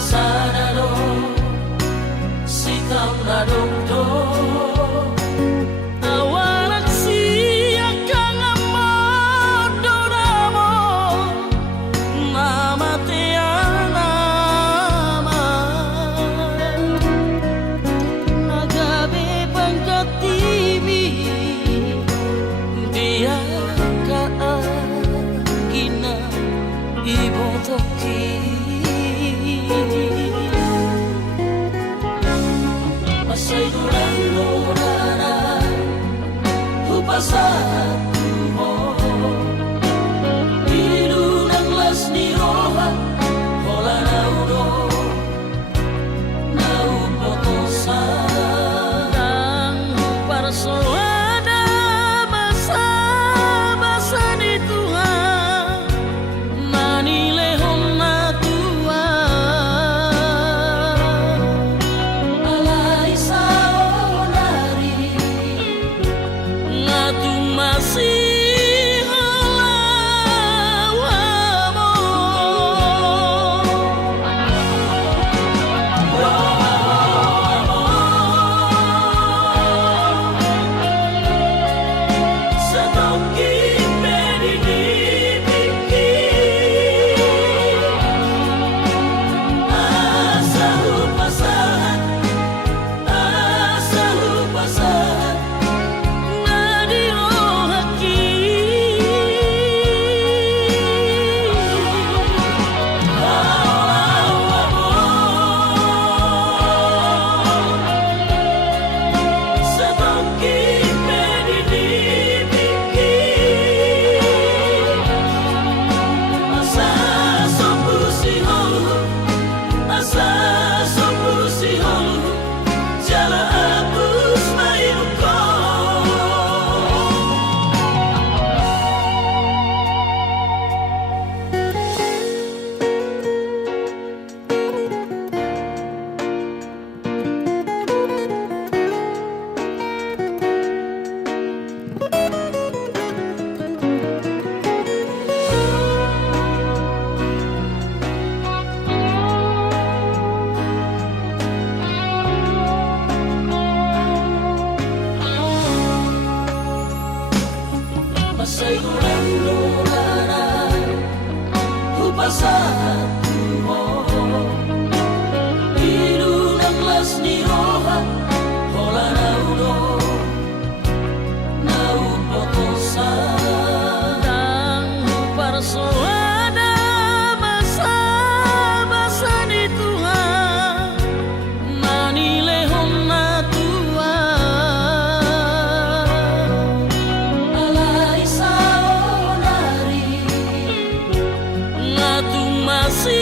sana do sitam na do awalak siya kang amado namo namatian nama nagabi pangkatibi dia kaagina ibotoki masay dulang-lurana hupasahan mo ilu ng las ni roha hola na uno na upotosan ang parsoada basa-basa ni Tuhan manilehong na masih hawamu sedongki medidipiki asa hupasahan masay dulang-lurana hupasahan mo ilu ng las ni roha hola na uno na upotosan ang parsoada basa-basa ni Tuhan manilehong na masih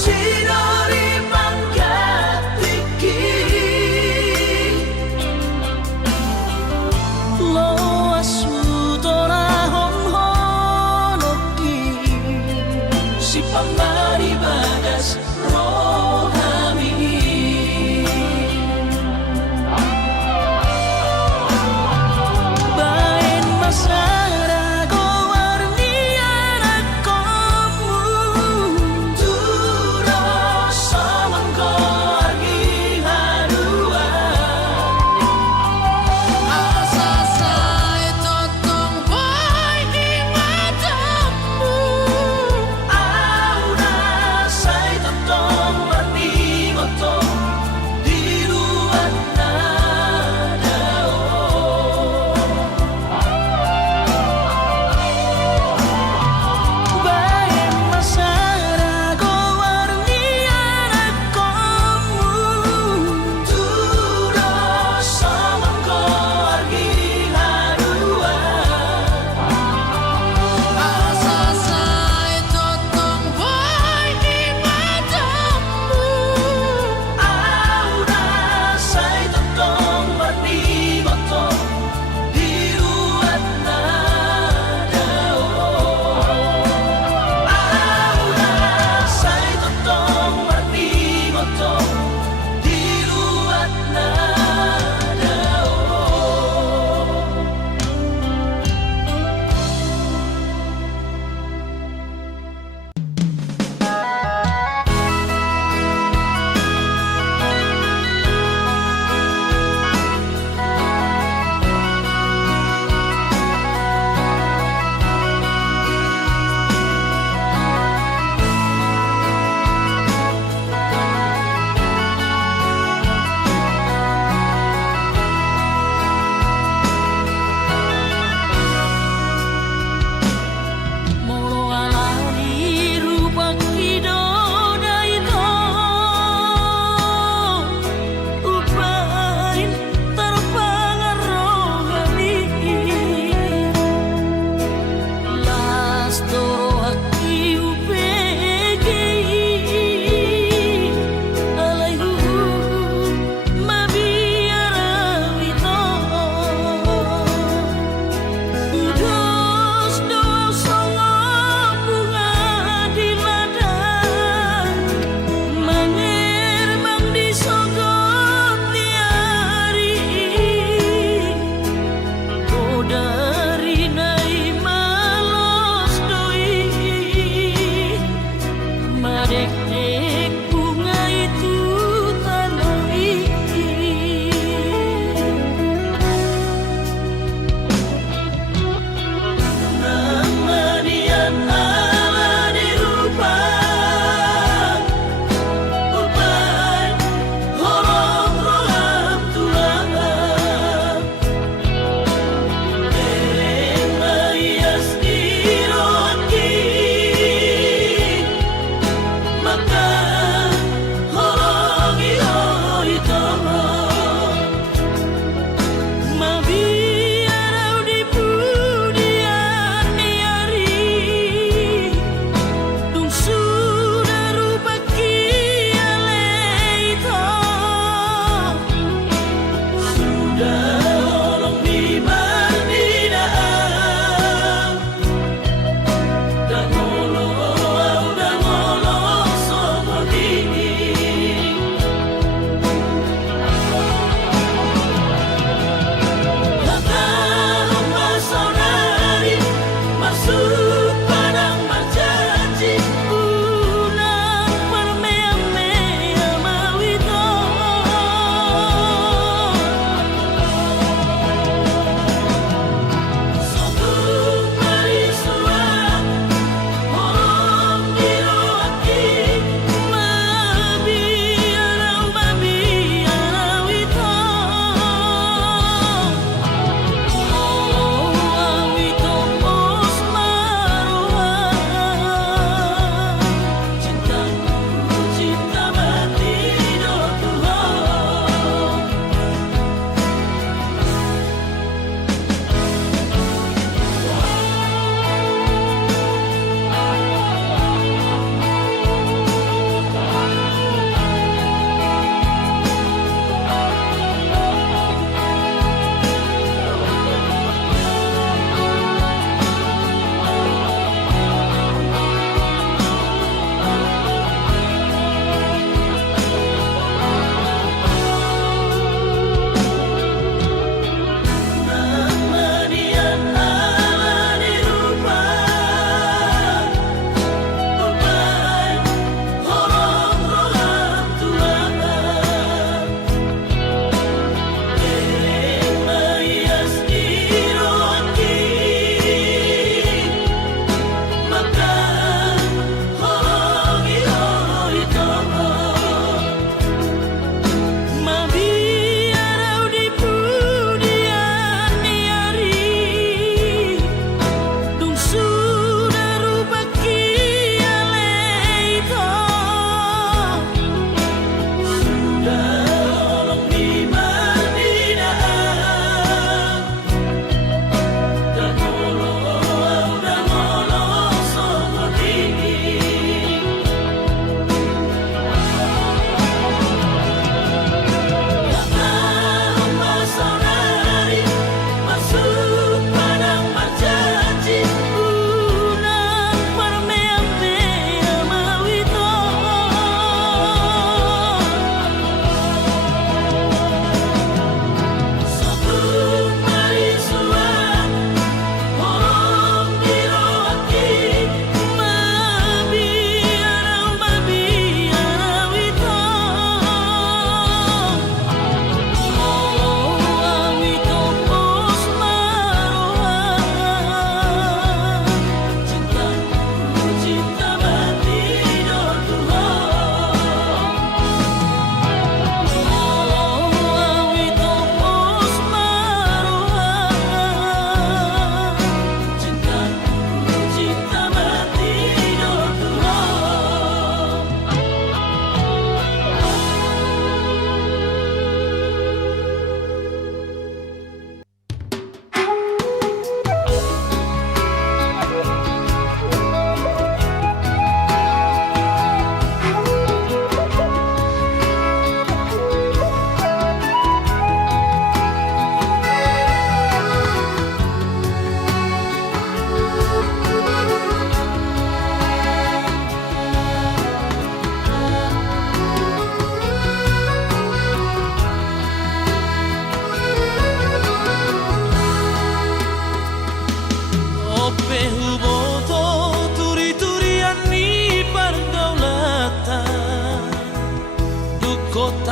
Sinori panggatiki lo asutora honhonoki si pamari bagas rohami bain masara gowarniana komu turo samangko argi hadua Asa saya totong boy di matamu. aura sai totong berni motong di luar nadao bain masara gowarniana komu turo samangko argi hadua Asa saya totong boy di matamu. aura sai totong berni motong di luar nadao aura sai totong berni motong di luar nadao Moro alani rupa kidoda itu upain terpengaruhi las toro haki upegi alaihu mabiara wito dos dos songo bunga di ladang mengerbang di sogot tiari oh dari nai malos doi madek-dek bunga itu tanoi Namanian ala dirupa upai horong roham tulang dereng maias diroti maka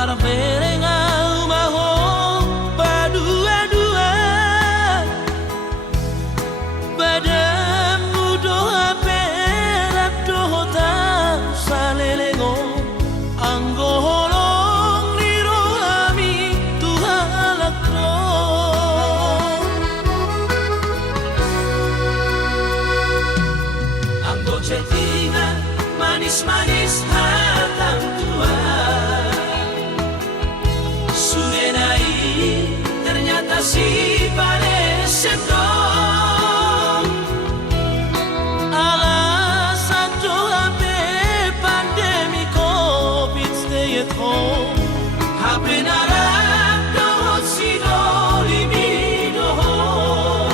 Tarberengau maho badua-dua Badamu doa perak dohota salelengo Anggo holong niro ami tuhalak do Anggo cetingan manis-manis hatang tua Sudenai ternyata si Palesepdong Alasan doa be pandemi COVID stay at home HP narap dohot si doli bidohon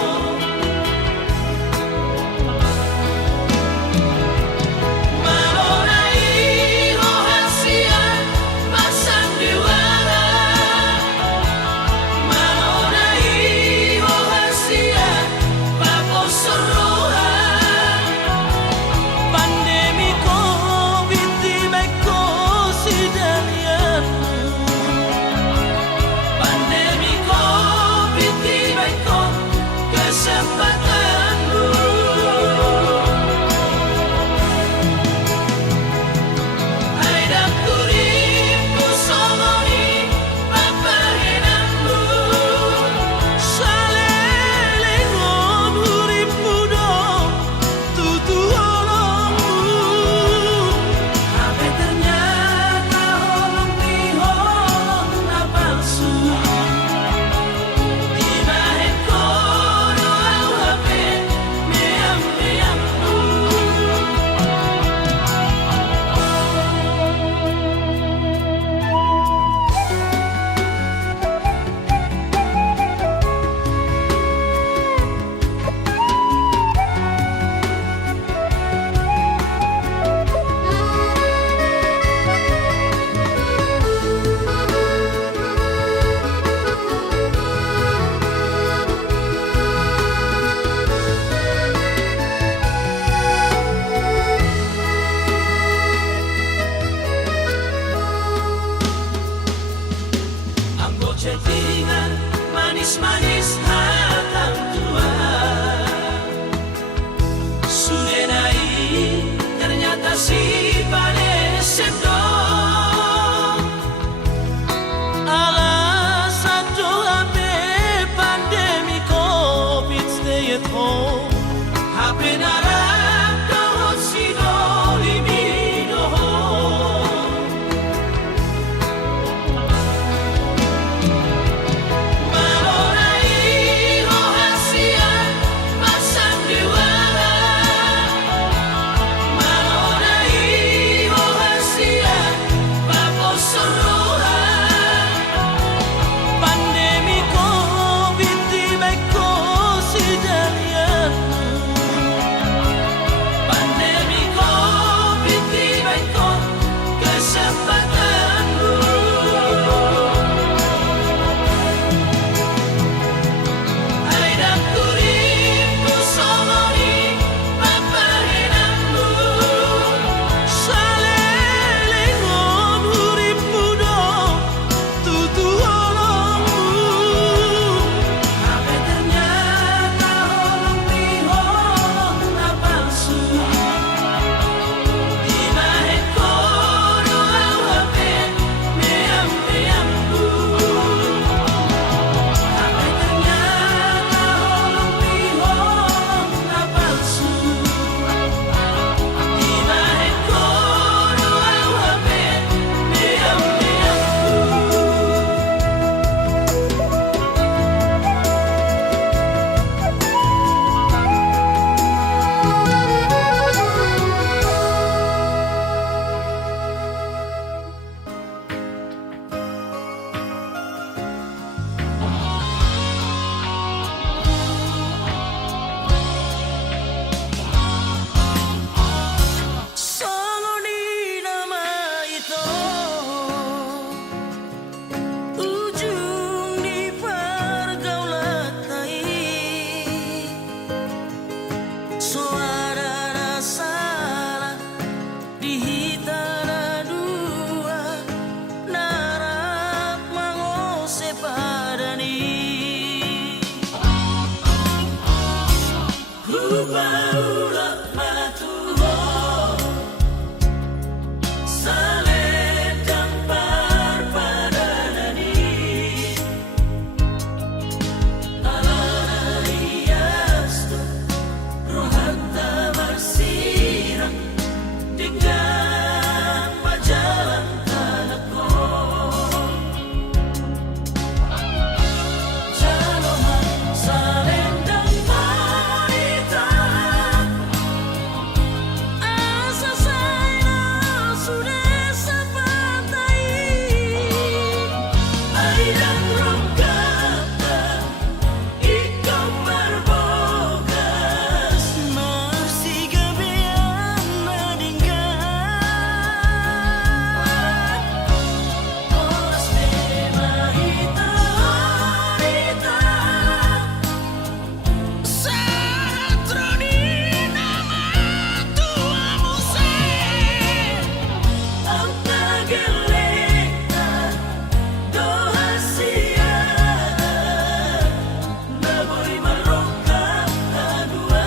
Malonai rohasian pasang diwara Malonai rohasian paposorohan Pandemi COVID di beko si dalianmu Pandemi COVID di beko kesempatanmu Aida kuripku songoni papahenangmu Salelengon uripmu do tutu holongmu Tapi ternyata holong di holong na palsu Di bahe kono au hape meam-meammu Anggo cetingan manis-manis hatang tua Sudenai ternyata si Palesepdong Alasan doa be pandemi COVID stay at home HP narap dohot si doli bidohon Malonai ulah matuho saledang parpadanani alana iastu rohanta marsirang dengan majalan tanahku Jaloman salendang marita asa saya sudah sampai aidang rongkata ikau berbogas masih gabian nadingkan olas demahita harita Saratroni nama tuamu ang tagaleta dohasia naboy marongka kadua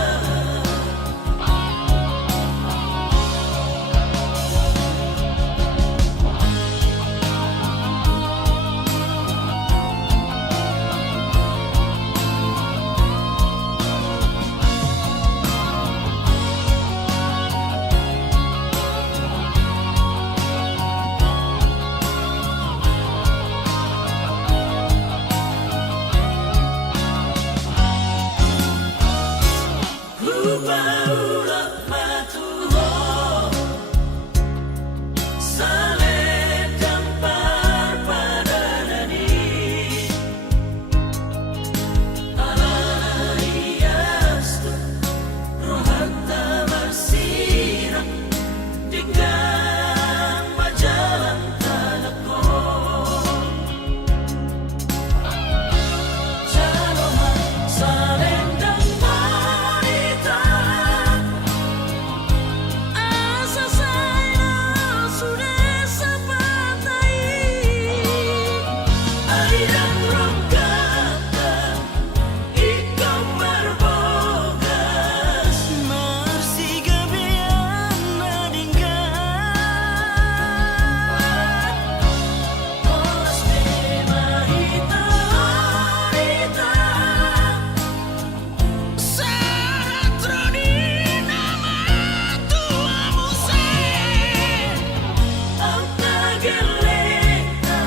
Ulah matuho saledang parpadanani alana iastu rohanta marsirang dengan majalan tanahku Jaloman salendang marita asa saya sudah sampai aidang rongkata ikau berbogas masih gabian nadingkan olas demahita harita Saratroni nama tuamu ang tagaleta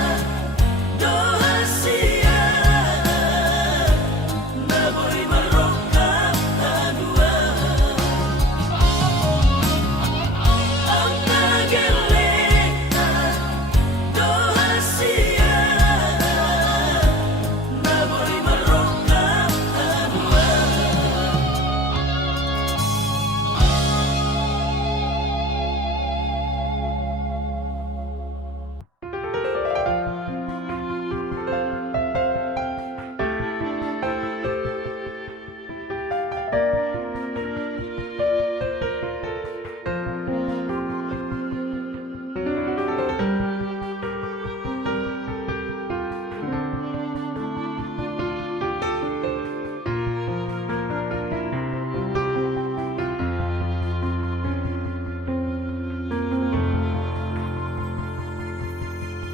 dohasia naboy marongka kadua ang tagaleta dohasia naboy marongka kadua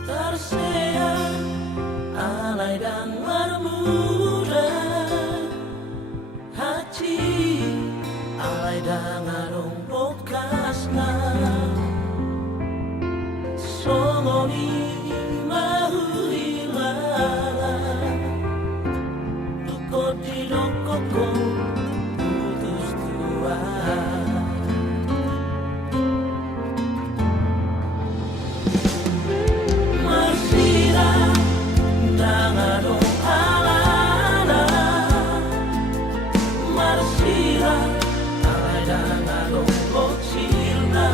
Terseang alay dan marmuda hati alay dan arong bokasna songoni mahulilala tukot di dokoko putus tua Marsira dangadong alana Marsira alay dangadong boksilna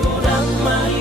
Godang mai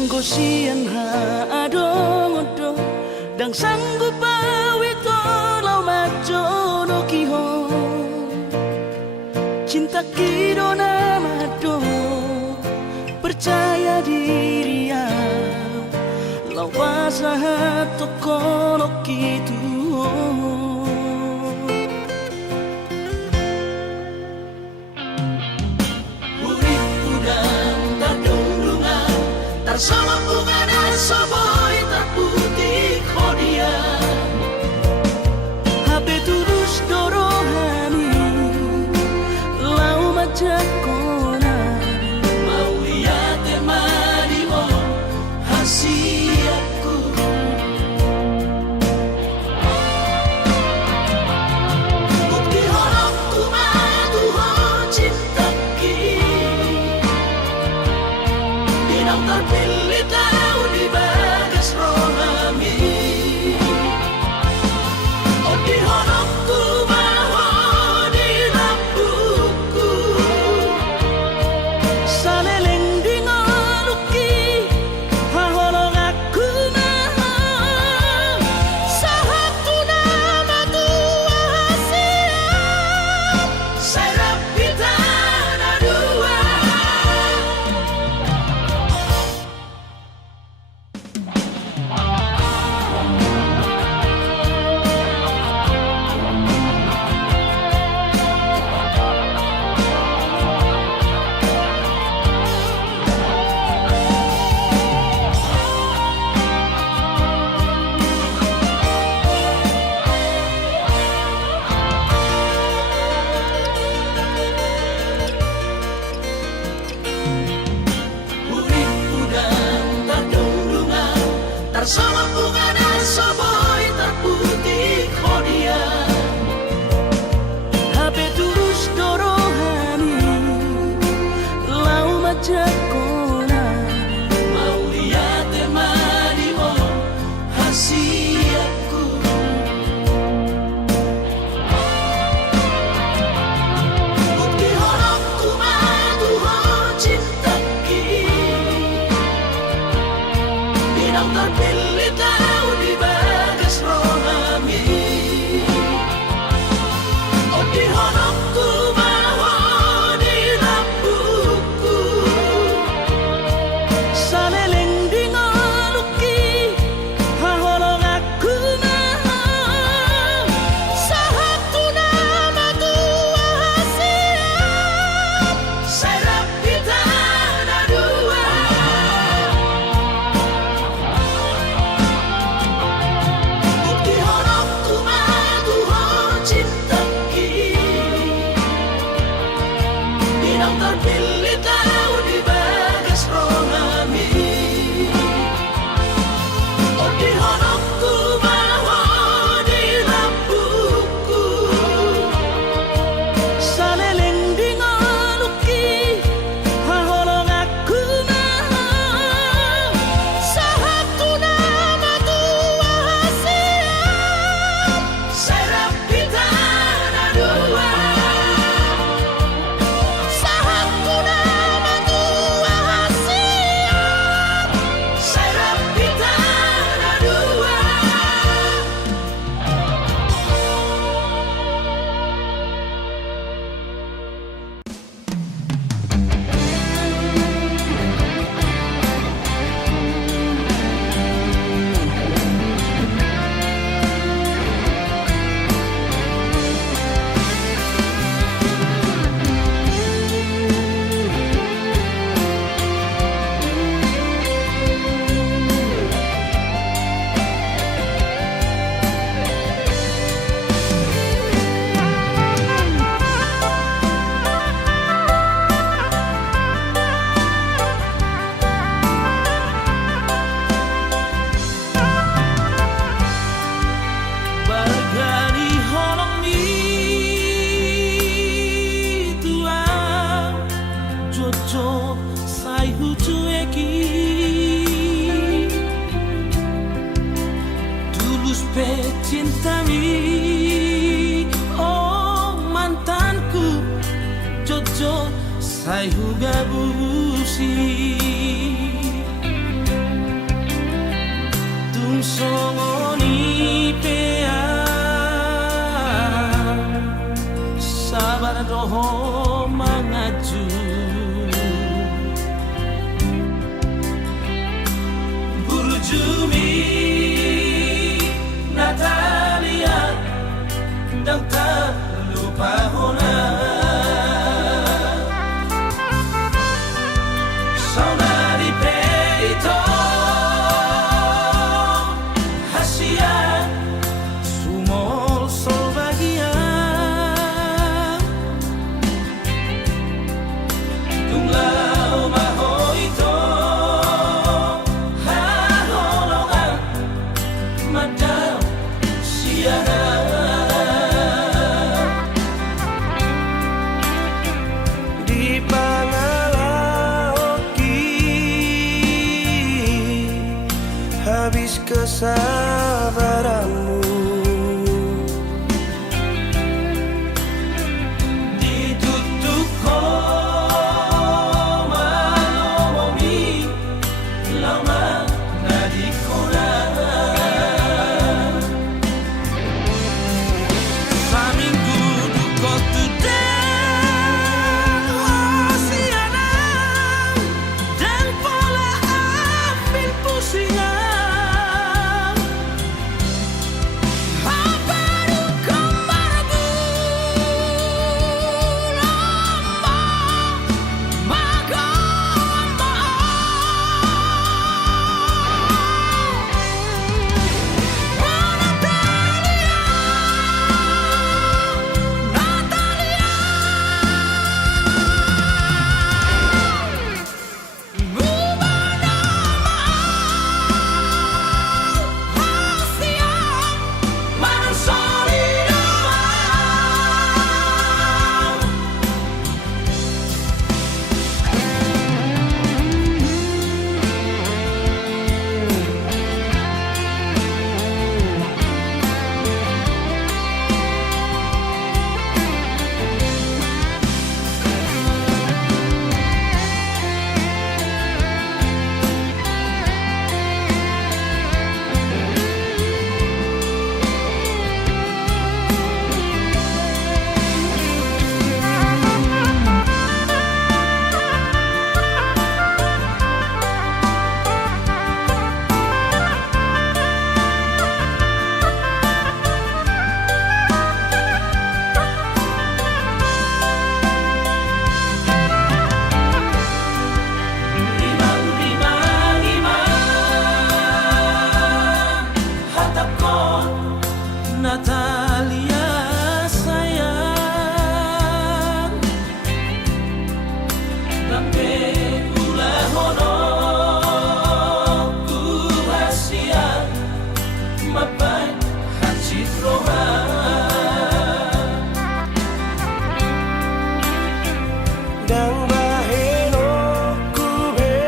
Kanggo sian adong-odong dang sanggup awito lau majono kihon cinta kidona mado percaya diri ya lau wasaha tokono kitu sama bunga dan soboy terputih kodia HP tulus dorohani lau majakona mau lihat emadimo hasiaku bukti horok tuhan cinta Dinang terpilih tahu di bagas rohami Oh di honokku bahwa di lampuku Saleleng di ngoluki Haholong aku maha Sahatu nama tua hasian Serap kita dua sama bunga dan soboy terputih kodia HP tulus dorohani lau majakona mau lihat emadimo hasiaku bukti horokku Tuhan cinta Dinang terpilih tahu di bagas rohami Oh di honokku bahwa di lampuku Saleleng di ngoluki Haholong aku maha Sahatu nama tua hasian Serap kita dua Bukti horokku Tuhan cinta Dinang terpilih tahu di bagas rohami Oh di honokku bahwa di lampuku Saleleng di ngoluki Haholong aku maha Sahatu nama tua hasian Serap kita dua Sahatu nama tua hasian Serap kita dua Bargani holong mi tua Jojo sai hutu eki Tulus pe cinta mi Oh mantanku Jojo sai huga busi songoni pea sabar doho mangaju Burjumi Natalia dan tak lupa hona saudari Peito Hasia sumol sol bagia tunglau mahoito haholongan madam siana di Pangalaoki habis kesabaranmu ditutup koma lomomi lama nadikona saminggu duko tudang hosiana dan pola ambil pusingan Natalia sayang Lampe kula hono ku hasia mapai hacit roha dang baheno ku be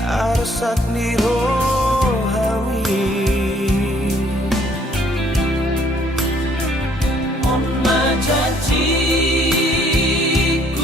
arsak niro janji ku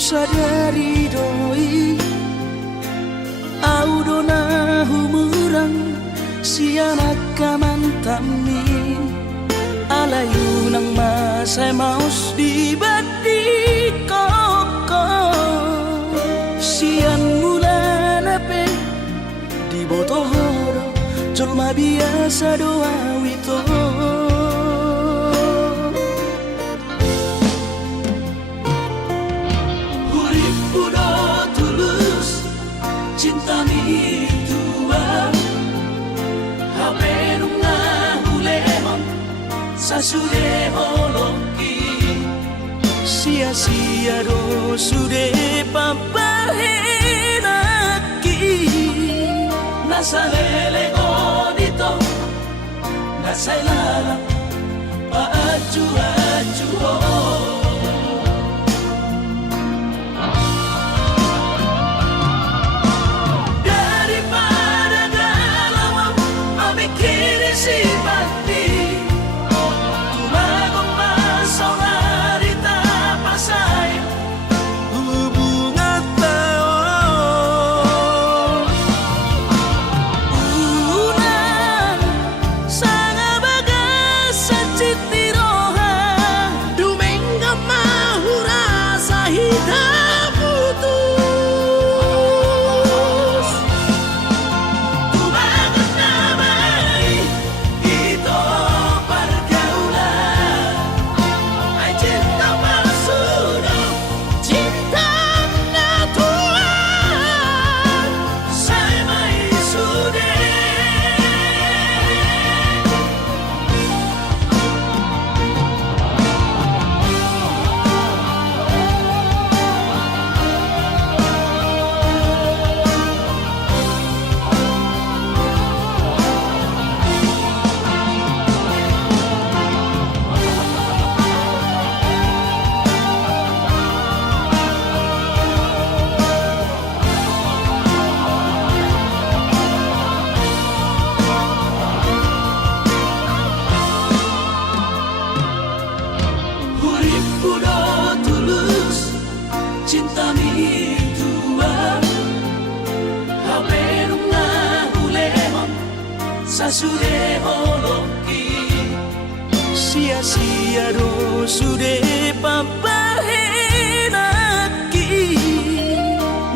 sadari doi au dona humurang sianak kamantami alayu nang masay maus di badi koko sian mula nape di botohoro colma biasa doa wito hurip udo tulus cinta mi tua hape nunga hulehon sasude holoki sia-sia do sude papahenaki nasalele godito nasailala paaju-aju daripada galau memikiri si mati tumagong masaulari tapasay hubungan tao unan sanga bagas sa citiroha Dumenga mahura sa hitam putus tumagot na may ito pergaulan ay cinta palsu Cinta na tuan saya may sude hurip udo tulus cinta mi tua hape nunga hulehon sasude holoki sia-sia do sude papahenaki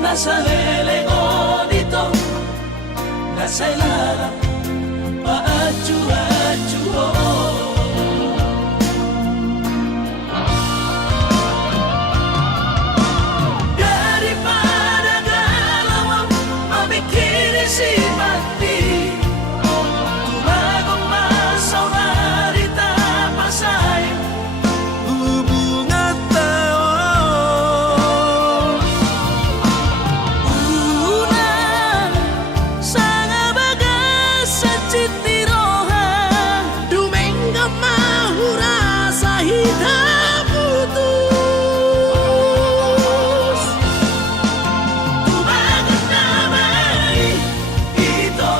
nasalele godito nasailala paaju-aju daripada galau memikiri si mati tumagong masaulari tapasay hubungan tao unan sanga bagas sa citiroha Dumenga mahura sa hitam putus tumagot na may ito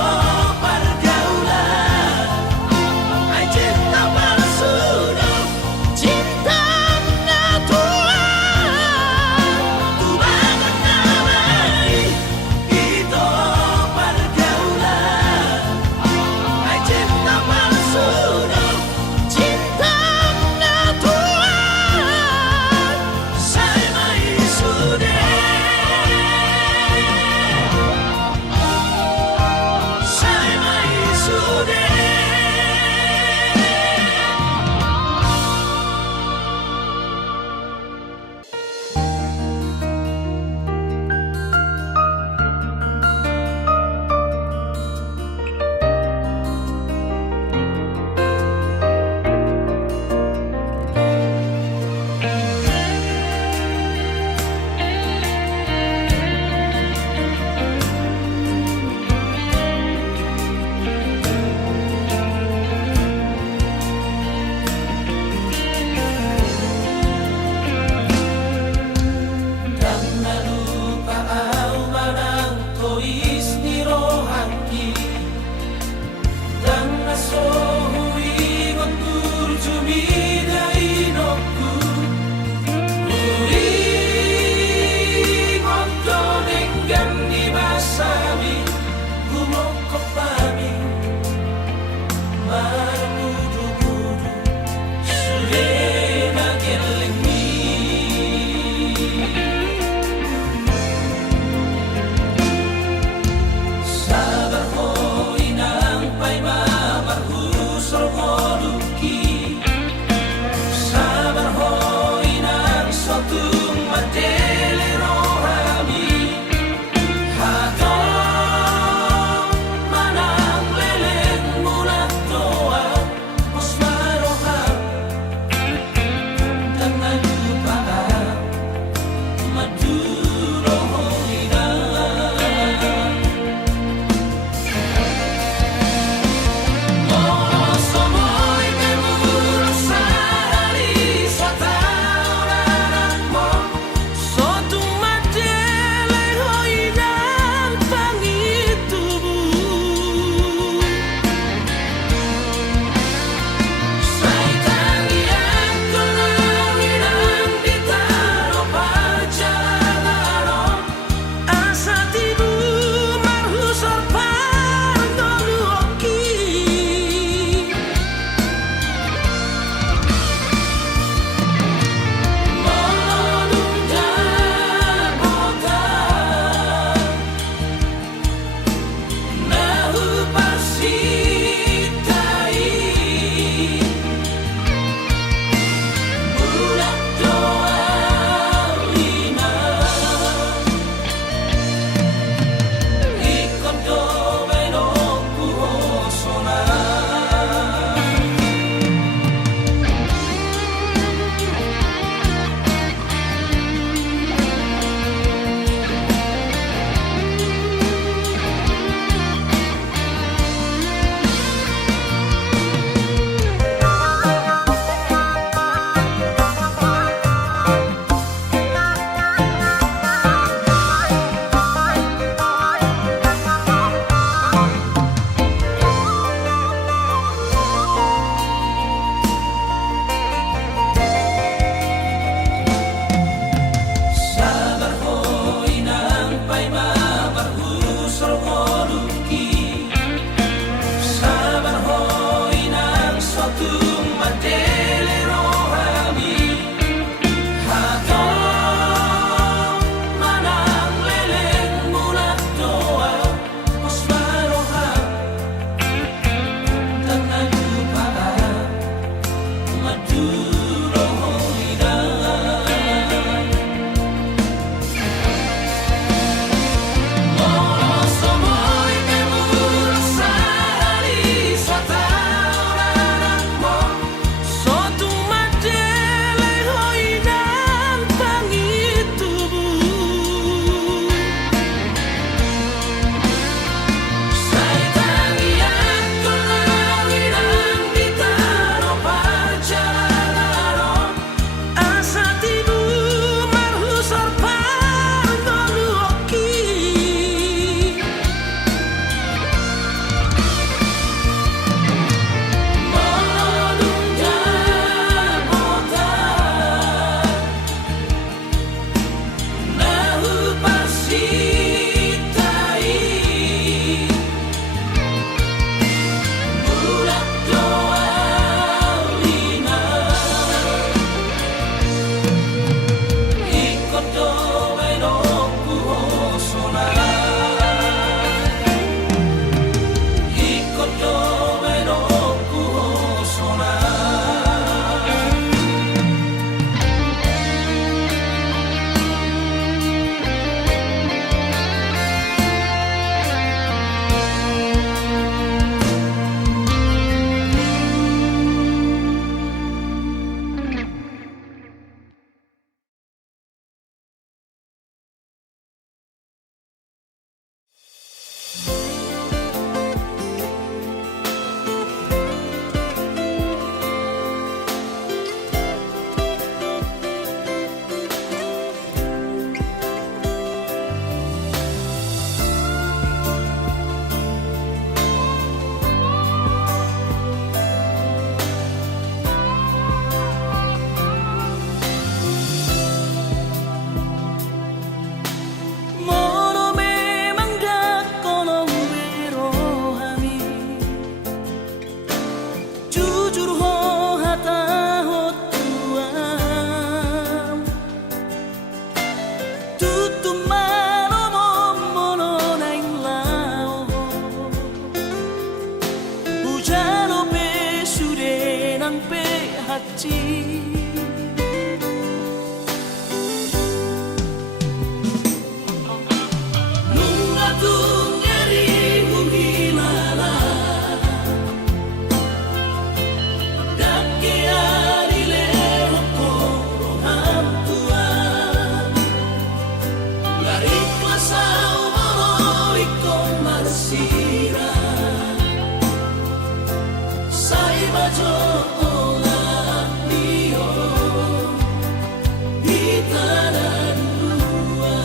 kasih. Nunga tung nyeri uhilala Dake arile hokoro hamtua Lari klasa umoro ikon marsira Sai bajo olah dio di tanah dua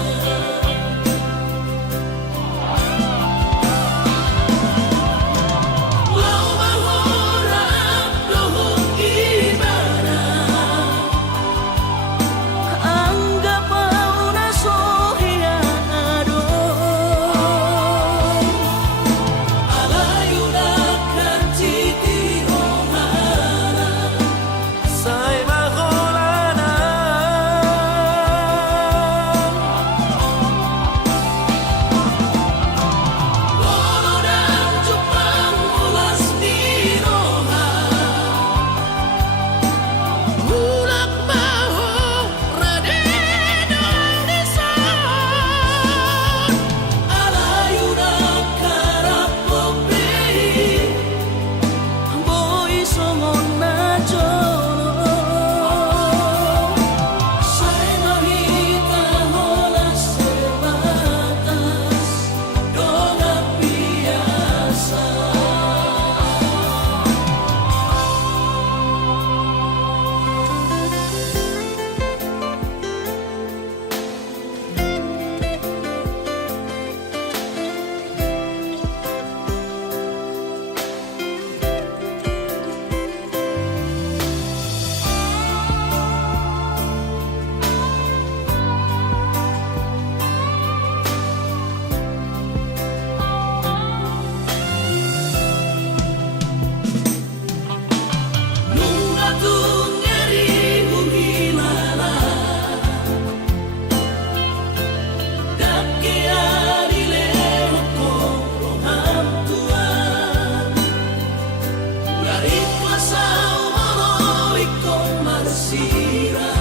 Lau mahorap dohong ibadah Anggap mauna sohiado Alayuna kantiti rohana Sai maholana Loro dan Jepang ulas di roha Hulak maho radeno desan Alayuna karapopi Boy songon na jolo Sai mahita holas sebatas Donga biasa Nunga tung nyeri uhilala Dake arile hokoro hamtua Lari klasa umoro ikon marsira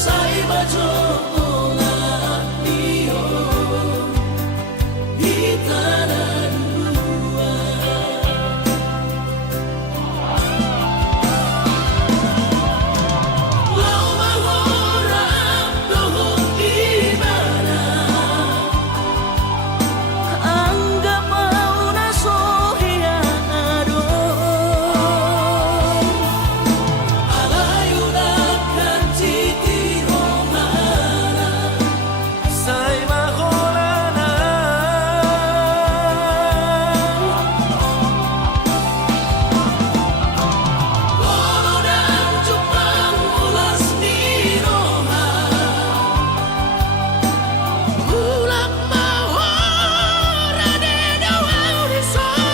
Sai bajo olah dio di tanah dua Lau mahorap dohong ibadah Anggap mauna sohiado Alayuna kantiti rohana Sai maholana Loro dan Jepang ulas di roha Hulak maho radeno desan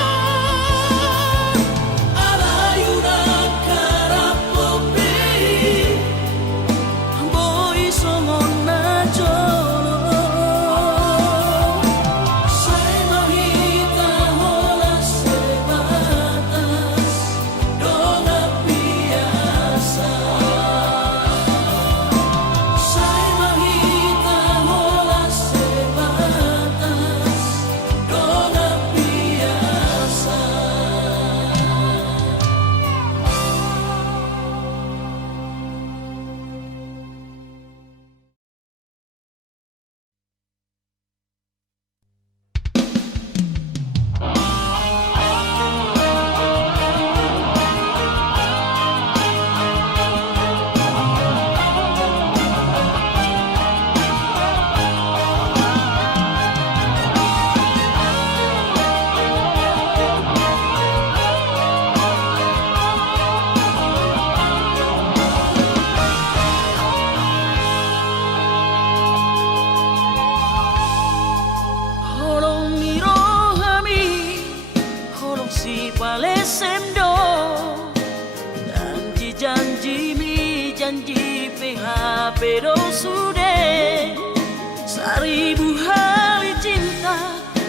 Alayuna karapopi Boy songon na jolo Sai mahita holas sebatas Donga biasa Sai mahita holas sebatas Donga biasa Holong nirohami Holong si palesemdo Janji-janji mi janji PHP do sude Seribu hari cinta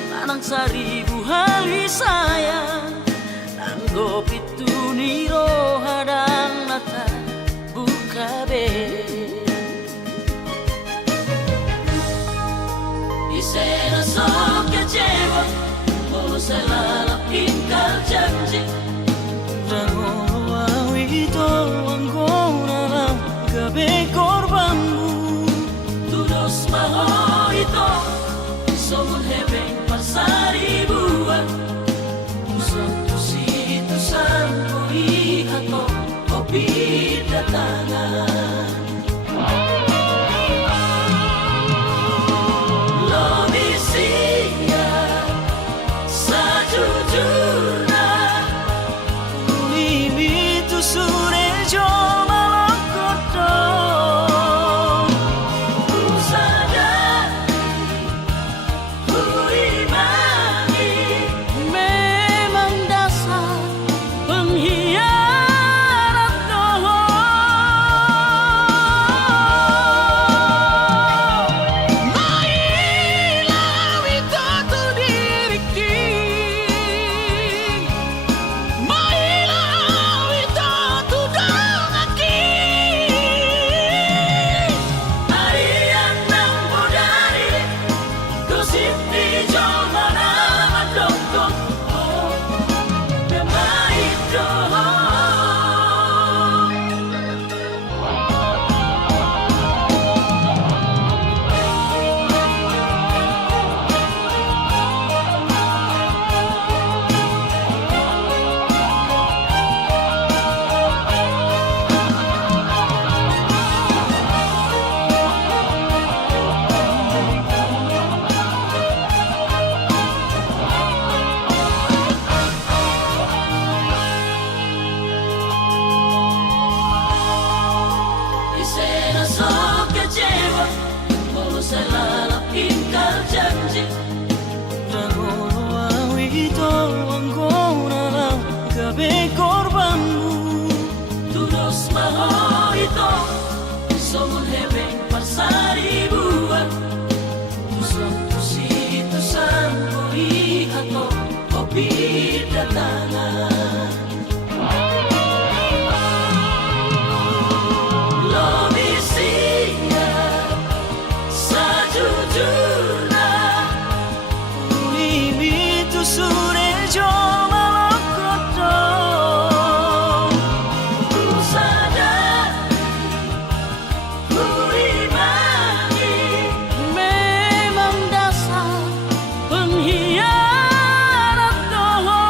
Tanang seribu hari sayang Nanggo pitu niro kopi datangan. Lo isinya sajujurna Ulimi tu sure jo malakoto ku sadar ku imani memang dasar pengkhianat doho. Mailah wita tu diriki, mailah wita tu dangaki. Arian nang bodari gosip di jomana madokong oh memai doho. Isena sok kecewa kalau salah ingkar janji. Dragono awito anggona lang gabi korbanmu. Tudos maho ito somun hebeng parsari buat tusang tusan koi ato kopi datangan. Lo isinya sajujurna Ulimi tu sure jo malakoto ku sadar ku imani memang dasar pengkhianat doho.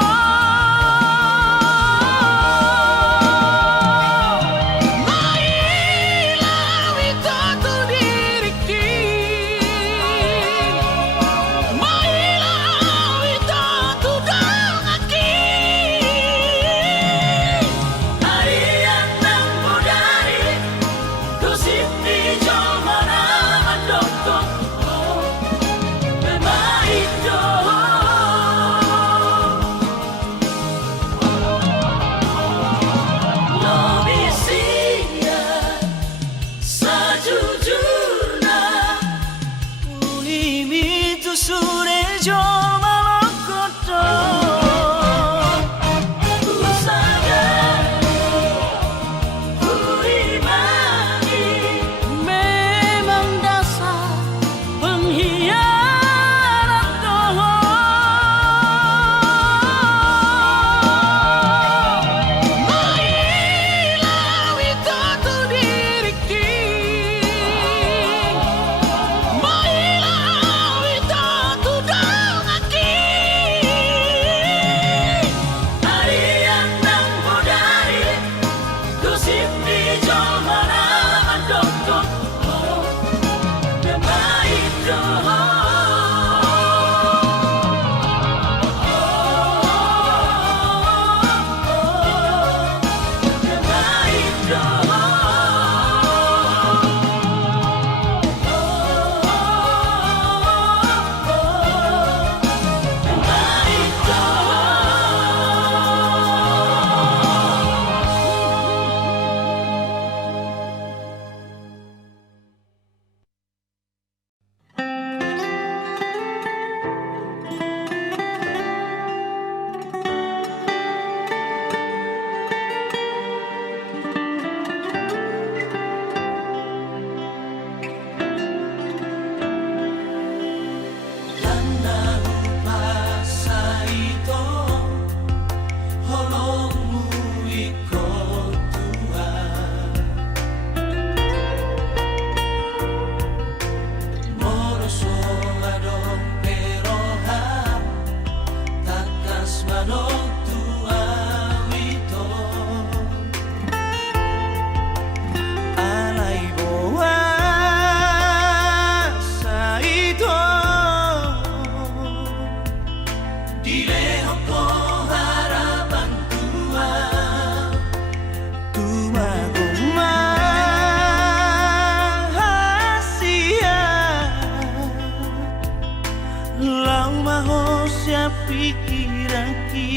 kau maho siapi kiraki.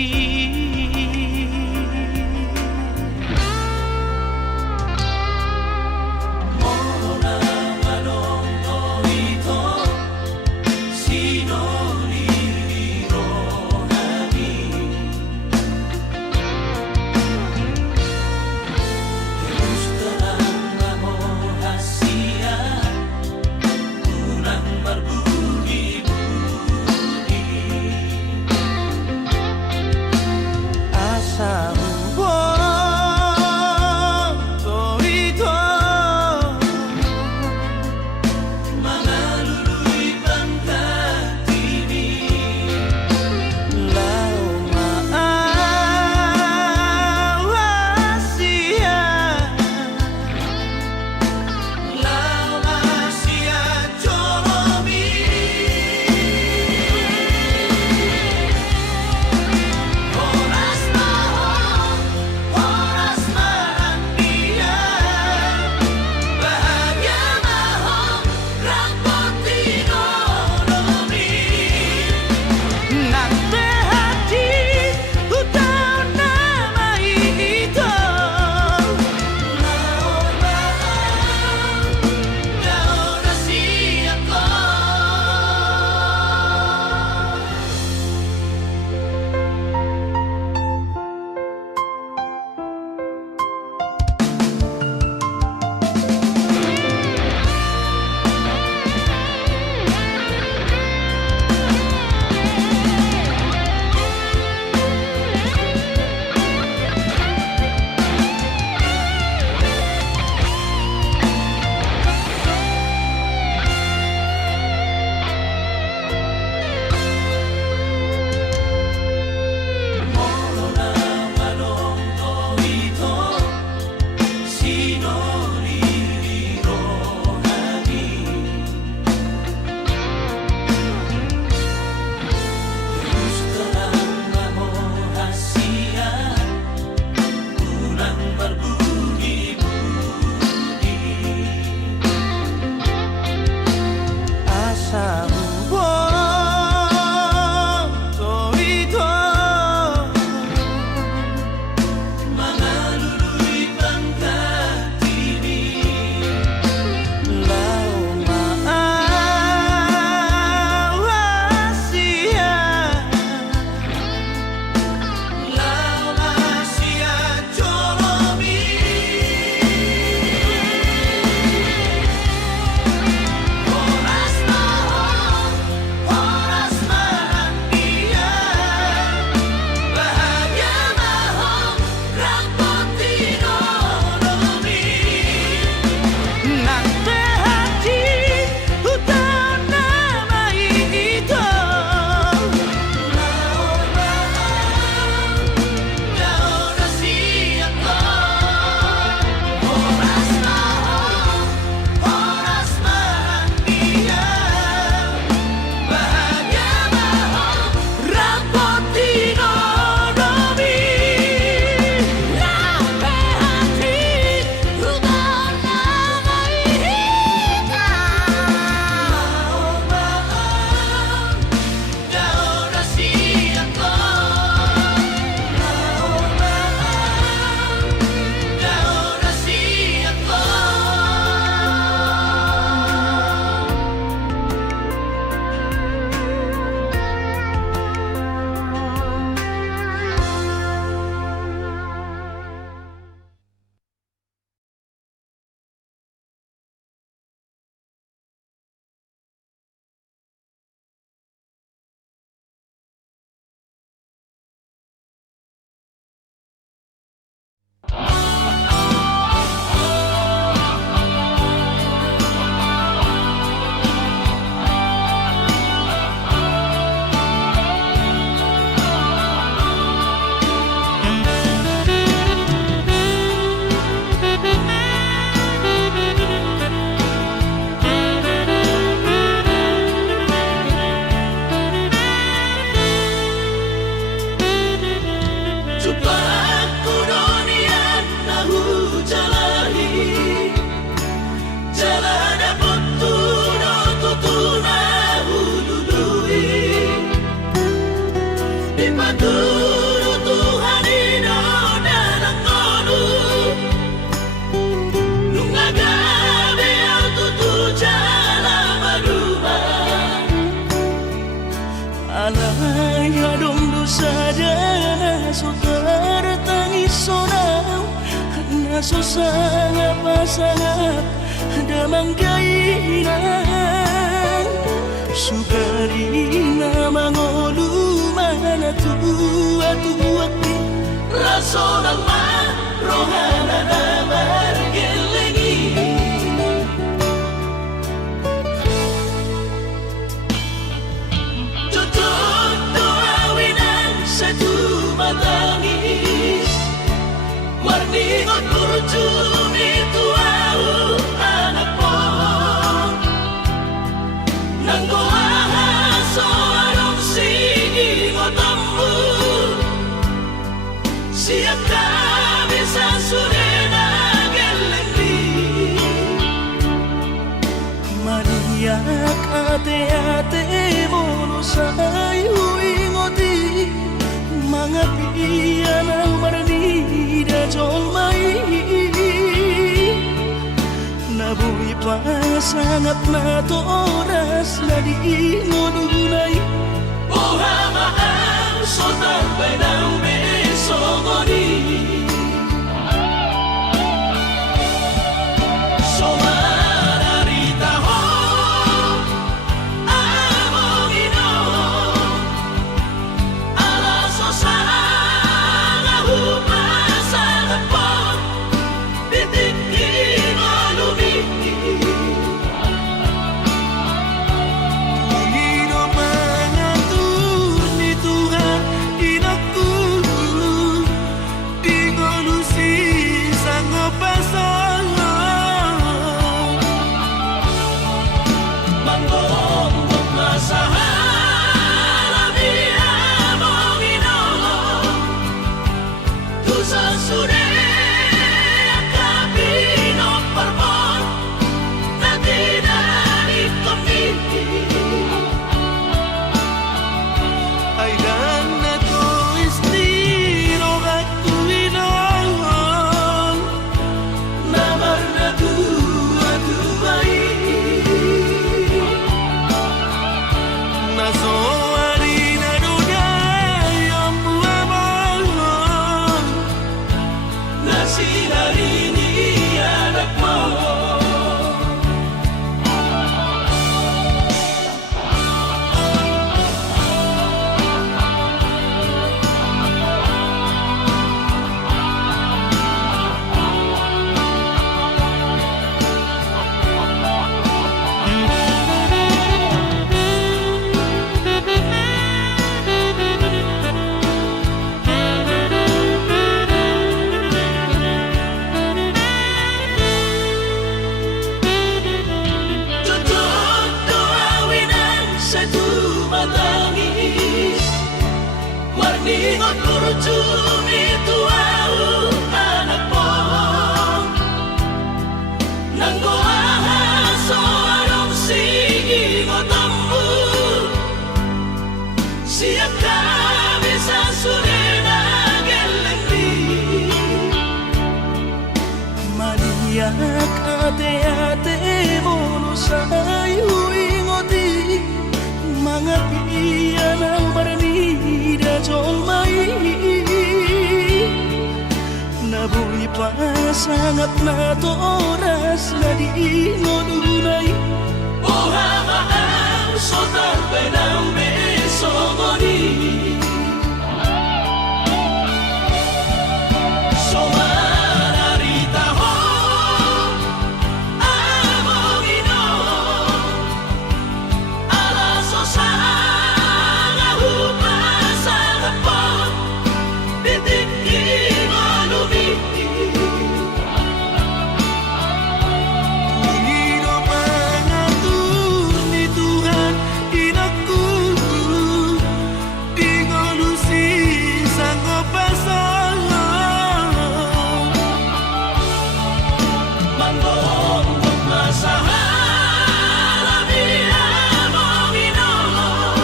Malay adong dosa dana sotar tangis sonau nasusanga pasangap damang kainan sugari na mangolu mana tua raso ng rohana na margelengi Tutup doawinan sa tumatangis Marningot kurjumi tuau anak mo Nang goahaso anong singingotammu Siap kami sa surena gelengli Maniak ate-ate mo sa'yo ingoti Mga piyan ang maranida jolmay Nabuhi pa sangat na to oras na di mo dunay Buhama ang sotarbay ng besongoni Somararita ho among ino Alaso sa nahupasan at pag Titikin mo lumiti Pangino mga ni Tuhan inaku Di ngolusi sang pasangan Manggonggong masahala biya mong inolong Tu sa sure at kapinoparmon Na dinalit kami Ay dan na to estilo aku ilang Namar na tua-tuay Naso harina dunay ang buwan Na sinarini anak mo Tutup doawinan sa tumatangis Marningot kurjumi tuau anak mo Nang goahaso anong singingotammu Siap kami sa surena gelengli Maniak ate-ate mo sa'yo ingoti Mga piyan ang maranida jolmay Nabuhi pa sangat na to oras na di mo dunay Buhama ang sotarbay ng besongoni Somararita ho among ino Alaso sa nahupasan at pag Titikin mo lumiti Pangino mga ni Tuhan inaku Di ngolusi sang pasangan Manggonggong masahala biya mong inolong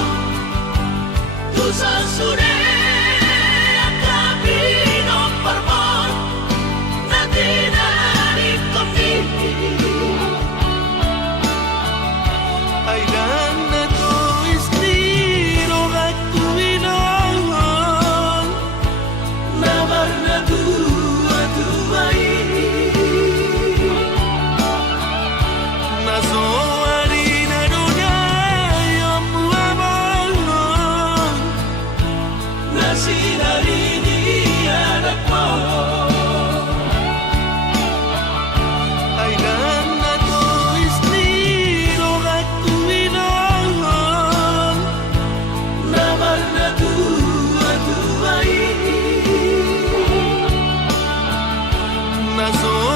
Tu sa sure at kapinoparmon Na dinalit kami Ay dan na to estilo karena tua-tua ini. Naso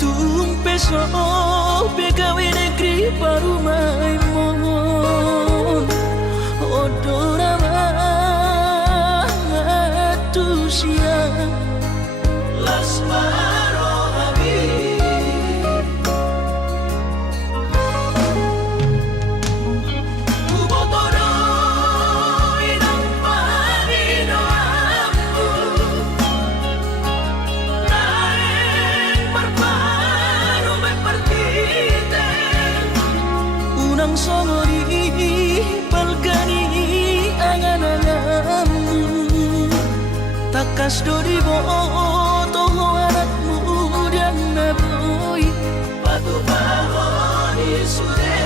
tung peso pegawai negeri parumai mon odora matusia las marohabi ubotoro inang parino ambu naeng parparu me partite unang somori palgani angan-anganmu takas dori boto anakmu dan naboi batu bahoni sude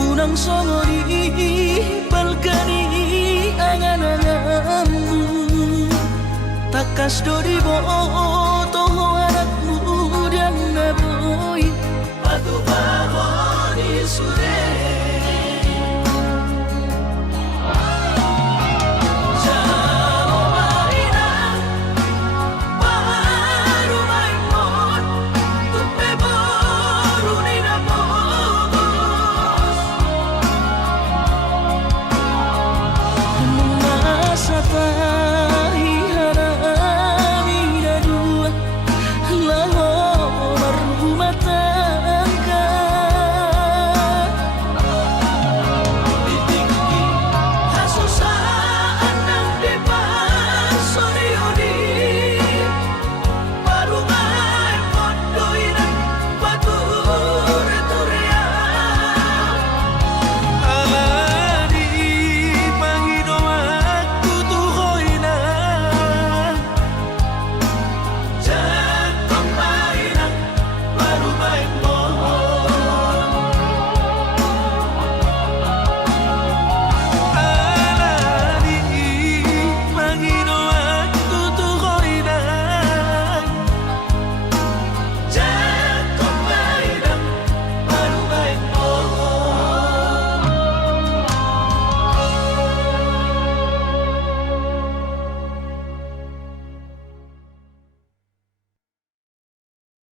unang somori palgani angan-anganmu takas dori bo